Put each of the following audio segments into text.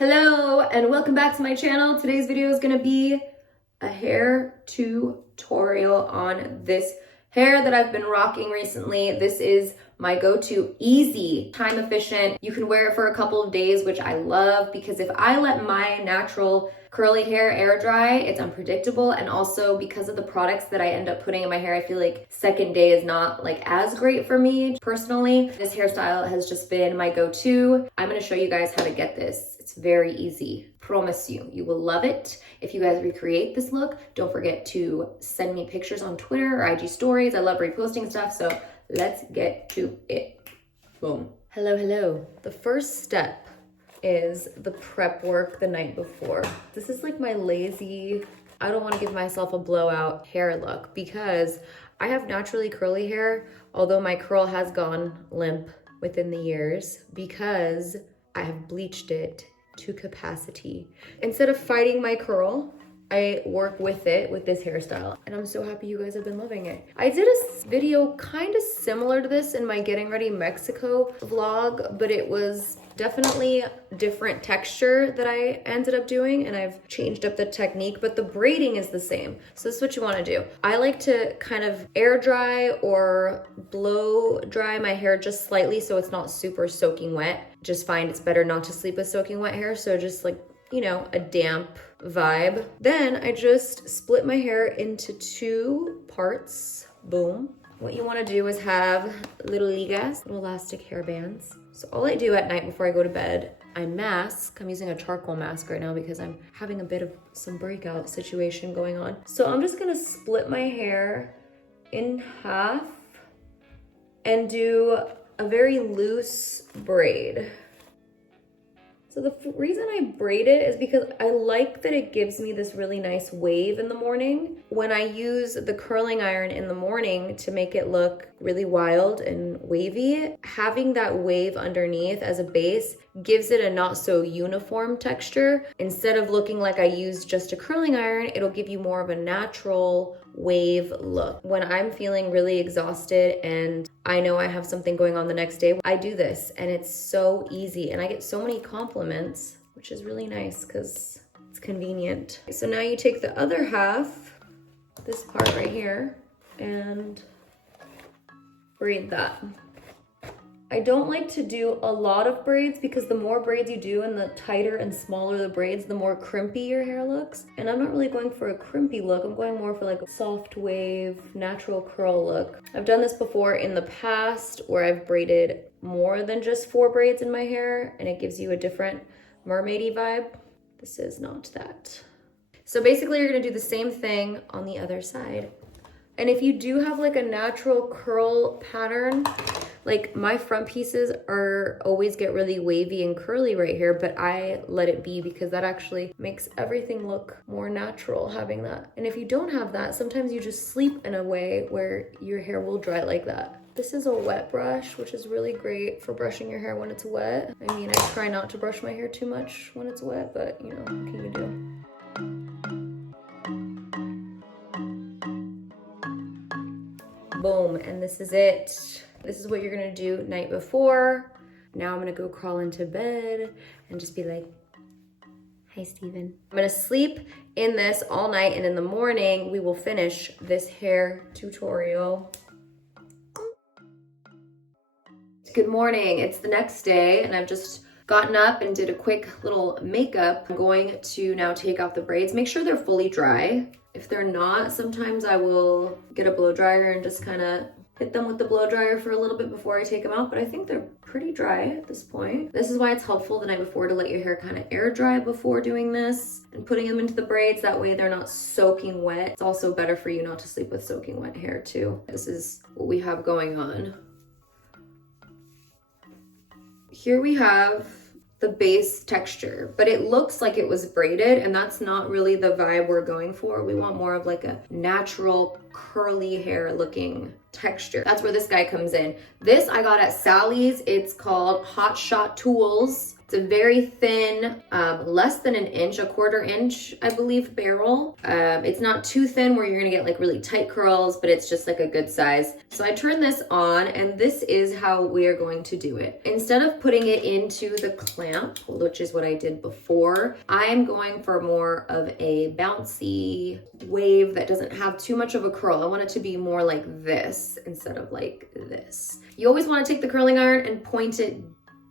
Hello and welcome back to my channel. Today's video is gonna be a hair tutorial on this hair that I've been rocking recently. This is my go-to, easy, time efficient. You can wear it for a couple of days, which I love because if I let my natural curly hair air dry, it's unpredictable. And also because of the products that I end up putting in my hair, I feel like second day is not like as great for me personally. This hairstyle has just been my go-to. I'm gonna show you guys how to get this. It's very easy. Promise you, you will love it. If you guys recreate this look, don't forget to send me pictures on Twitter or IG stories. I love reposting stuff, so let's get to it. Boom. Hello. The first step is the prep work the night before. This is like my lazy, I don't want to give myself a blowout hair look because I have naturally curly hair, although my curl has gone limp within the years because I have bleached it to capacity. Instead of fighting my curl, I work with it with this hairstyle, and I'm so happy you guys have been loving it. I did a video kind of similar to this in my Getting Ready Mexico vlog, but it was definitely different texture that I ended up doing, and I've changed up the technique, but the braiding is the same. So this is what you want to do. I like to kind of air dry or blow dry my hair just slightly so it's not super soaking wet. Just find it's better not to sleep with soaking wet hair, so just like, you know, a damp vibe. Then I just split my hair into two parts. Boom. What you want to do is have little ligas, little elastic hair bands. So all I do at night before I go to bed, I mask. I'm using a charcoal mask right now because I'm having a bit of some breakout situation going on. So I'm just gonna split my hair in half and do a very loose braid. So the reason I braid it is because I like that it gives me this really nice wave in the morning. When I use the curling iron in the morning to make it look really wild and wavy, having that wave underneath as a base gives it a not so uniform texture. Instead of looking like I used just a curling iron, it'll give you more of a natural wave look. When I'm feeling really exhausted and I know I have something going on the next day, I do this and it's so easy and I get so many compliments, which is really nice because it's convenient. So now you take the other half, this part right here, and braid that. I don't like to do a lot of braids because the more braids you do and the tighter and smaller the braids, the more crimpy your hair looks. And I'm not really going for a crimpy look. I'm going more for like a soft wave, natural curl look. I've done this before in the past where I've braided more than just 4 braids in my hair and it gives you a different mermaidy vibe. This is not that. So basically you're gonna do the same thing on the other side. And if you do have like a natural curl pattern, like my front pieces always get really wavy and curly right here, but I let it be because that actually makes everything look more natural having that. And if you don't have that, sometimes you just sleep in a way where your hair will dry like that. This is a wet brush, which is really great for brushing your hair when it's wet. I mean, I try not to brush my hair too much when it's wet, but you know, what can you do? Boom, and this is it. This is what you're gonna do night before. Now I'm gonna go crawl into bed and just be like, hi, Steven. I'm gonna sleep in this all night and in the morning, we will finish this hair tutorial. Good morning, it's the next day and I've just gotten up and did a quick little makeup. I'm going to now take off the braids. Make sure they're fully dry. If they're not, sometimes I will get a blow dryer and just kind of hit them with the blow dryer for a little bit before I take them out, but I think they're pretty dry at this point. This is why it's helpful the night before to let your hair kind of air dry before doing this and putting them into the braids. That way they're not soaking wet. It's also better for you not to sleep with soaking wet hair too. This is what we have going on. Here we have the base texture, but it looks like it was braided and that's not really the vibe we're going for. We want more of like a natural curly hair looking texture. That's where this guy comes in. This I got at Sally's. It's called Hot Shot Tools It's a very thin, less than an inch, a quarter inch, I believe, barrel. It's not too thin where you're gonna get like really tight curls, but it's just like a good size. So I turn this on, and this is how we are going to do it. Instead of putting it into the clamp, which is what I did before, I'm going for more of a bouncy wave that doesn't have too much of a curl. I want it to be more like this instead of like this. You always want to take the curling iron and point it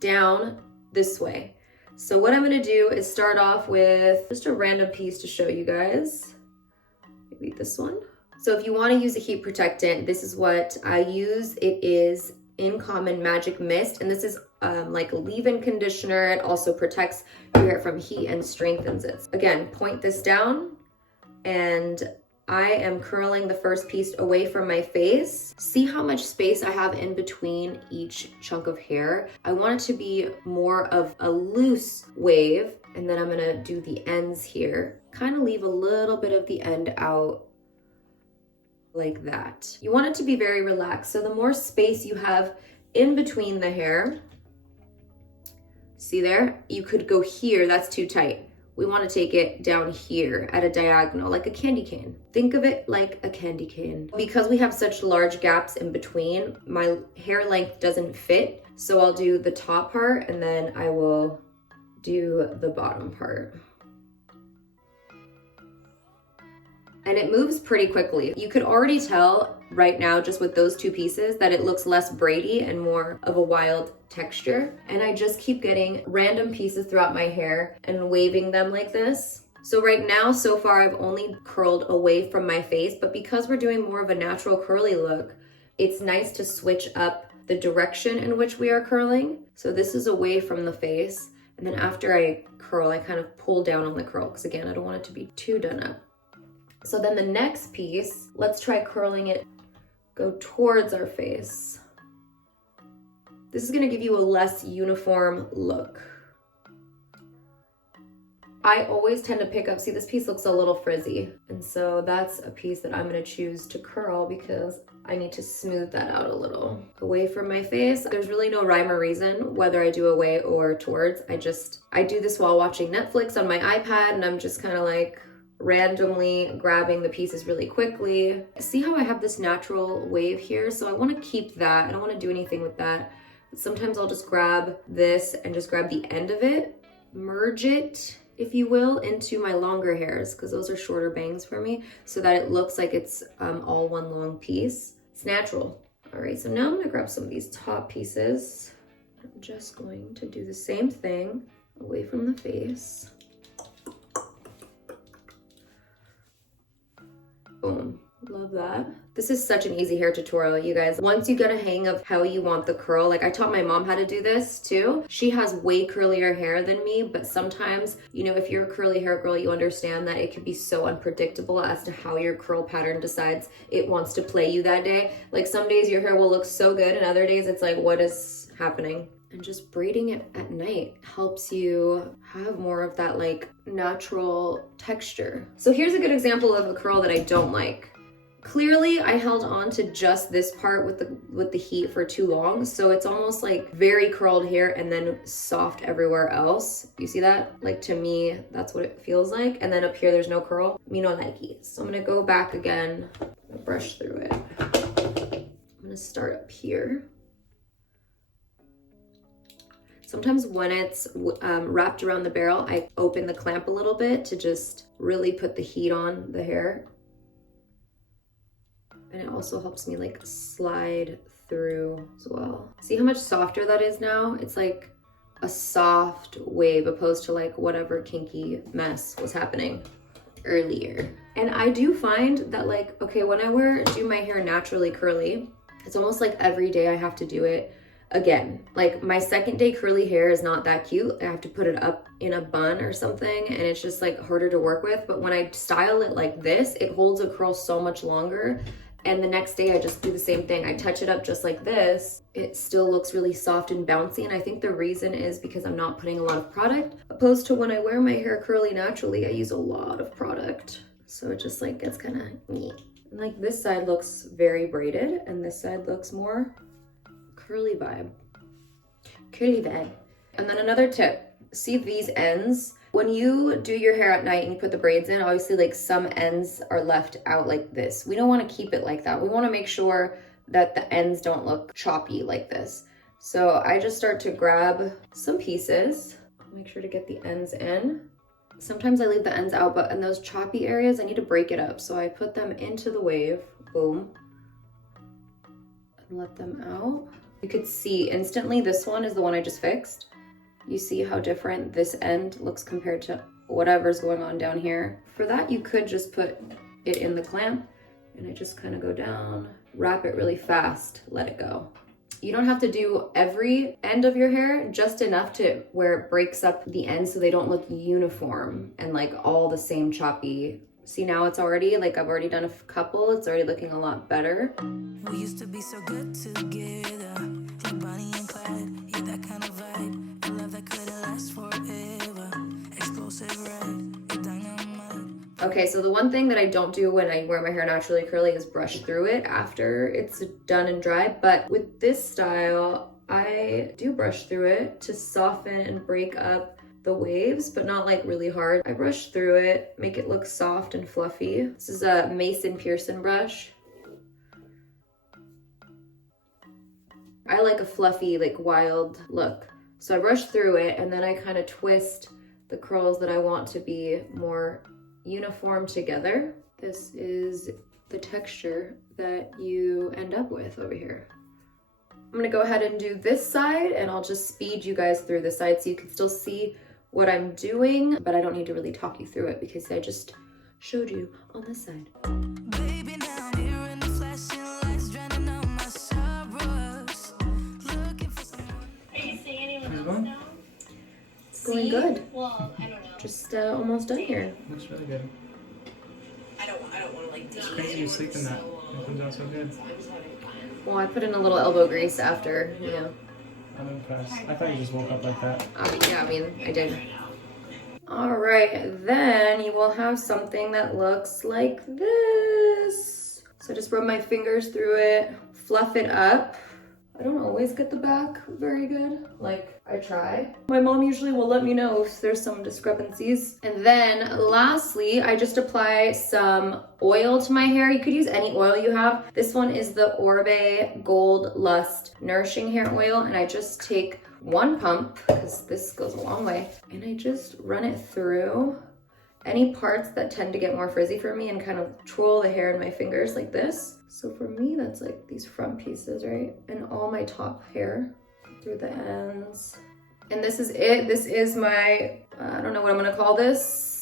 down this way. So what I'm gonna do is start off with just a random piece to show you guys. Maybe this one. So if you want to use a heat protectant, this is what I use. It is In Common Magic Mist, and this is like a leave-in conditioner. It also protects your hair from heat and strengthens it. Again, point this down, and I am curling the first piece away from my face. See how much space I have in between each chunk of hair? I want it to be more of a loose wave, and then I'm gonna do the ends here. Kind of leave a little bit of the end out like that. You want it to be very relaxed. So the more space you have in between the hair, see there? You could go here, that's too tight. We want to take it down here at a diagonal, like a candy cane. Think of it like a candy cane. Because we have such large gaps in between, my hair length doesn't fit. So I'll do the top part, and then I will do the bottom part. And it moves pretty quickly. You could already tell right now, just with those two pieces, that it looks less braidy and more of a wild texture. And I just keep getting random pieces throughout my hair and waving them like this. So right now, so far, I've only curled away from my face, but because we're doing more of a natural curly look, it's nice to switch up the direction in which we are curling. So this is away from the face. And then after I curl, I kind of pull down on the curl, because again, I don't want it to be too done up. So then the next piece, let's try curling it, go towards our face. This is gonna give you a less uniform look. I always tend to pick up, see this piece looks a little frizzy. And so that's a piece that I'm gonna choose to curl because I need to smooth that out a little. Away from my face, there's really no rhyme or reason whether I do away or towards. I do this while watching Netflix on my iPad, and I'm just kind of like, randomly grabbing the pieces really quickly. See how I have this natural wave here? So I want to keep that. I don't want to do anything with that. But sometimes I'll just grab this and just grab the end of it, merge it, if you will, into my longer hairs, because those are shorter bangs for me, so that it looks like it's all one long piece. It's natural. All right, so now I'm gonna grab some of these top pieces. I'm just going to do the same thing away from the face. Boom. Love that. This is such an easy hair tutorial, you guys. Once you get a hang of how you want the curl, like I taught my mom how to do this too. She has way curlier hair than me, but sometimes, you know, if you're a curly hair girl, you understand that it can be so unpredictable as to how your curl pattern decides it wants to play you that day. Like some days your hair will look so good, and other days it's like, what is happening? And just braiding it at night helps you have more of that like natural texture. So here's a good example of a curl that I don't like. Clearly I held on to just this part with the heat for too long. So it's almost like very curled here and then soft everywhere else. You see that? Like to me, that's what it feels like. And then up here, there's no curl. Me no likey. So I'm gonna go back again, brush through it. I'm gonna start up here. Sometimes when it's wrapped around the barrel, I open the clamp a little bit to just really put the heat on the hair. And it also helps me like slide through as well. See how much softer that is now? It's like a soft wave opposed to like whatever kinky mess was happening earlier. And I do find that like, okay, when I do my hair naturally curly, it's almost like every day I have to do it again. Like my second day curly hair is not that cute. I have to put it up in a bun or something, and it's just like harder to work with. But when I style it like this, it holds a curl so much longer. And the next day I just do the same thing. I touch it up just like this. It still looks really soft and bouncy. And I think the reason is because I'm not putting a lot of product, opposed to when I wear my hair curly naturally, I use a lot of product. So it just like gets kind of neat. And like this side looks very braided and this side looks more curly vibe. Curly vibe. And then another tip, see these ends? When you do your hair at night and you put the braids in, obviously like some ends are left out like this. We don't want to keep it like that. We want to make sure that the ends don't look choppy like this. So I just start to grab some pieces, make sure to get the ends in. Sometimes I leave the ends out, but in those choppy areas, I need to break it up. So I put them into the wave, boom, and let them out. You could see instantly this one is the one I just fixed. You see how different this end looks compared to whatever's going on down here. For that, you could just put it in the clamp and I just kind of go down, wrap it really fast, let it go. You don't have to do every end of your hair, just enough to where it breaks up the ends so they don't look uniform and like all the same choppy. See, now it's already, like I've already done a couple, it's already looking a lot better. We used to be so good together, like Bonnie and Clyde, yeah, that kind of vibe, a love that couldn't last forever, explosive red, dynamite. Okay, so the one thing that I don't do when I wear my hair naturally curly is brush through it after it's done and dry, but with this style, I do brush through it to soften and break up the waves, but not like really hard. I brush through it, make it look soft and fluffy. This is a Mason Pearson brush. I like a fluffy, like wild look. So I brush through it and then I kind of twist the curls that I want to be more uniform together. This is the texture that you end up with over here. I'm gonna go ahead and do this side and I'll just speed you guys through the side so you can still see what I'm doing, but I don't need to really talk you through it because I just showed you on this side. Baby, now I'm here in the flashing lights, drowning out my sorrows, looking for someone. Are you seeing anyone else now? It's going good. Well, I don't know. Just almost done here. Looks really good. I don't want to like. It's crazy you sleep in that. It comes out so good. I'm just having fun. Well, I put in a little elbow grease after, you know. I'm impressed. I thought you just woke up like that. Yeah, I mean, I did. All right, then you will have something that looks like this. So just rub my fingers through it, fluff it up. I don't always get the back very good. Like, I try. My mom usually will let me know if there's some discrepancies. And then lastly, I just apply some oil to my hair. You could use any oil you have. This one is the Oribe Gold Lust Nourishing Hair Oil. And I just take one pump, because this goes a long way, and I just run it through any parts that tend to get more frizzy for me and kind of twirl the hair in my fingers like this. So for me, that's like these front pieces, right? And all my top hair through the ends. And this is it. This is my, I don't know what I'm gonna call this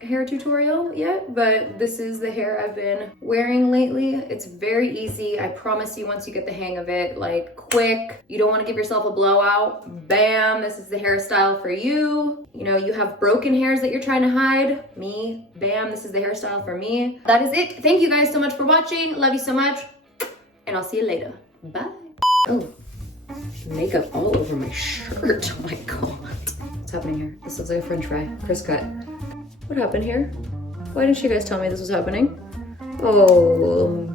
hair tutorial yet, but this is the hair I've been wearing lately. It's very easy. I promise you, once you get the hang of it, like quick, you don't want to give yourself a blowout. Bam, this is the hairstyle for you. You know, you have broken hairs that you're trying to hide. Me, bam, this is the hairstyle for me. That is it. Thank you guys so much for watching. Love you so much. And I'll see you later. Bye. Oh, makeup all over my shirt. Oh my God. What's happening here? This looks like a French fry. Chris cut. What happened here? Why didn't you guys tell me this was happening? Oh.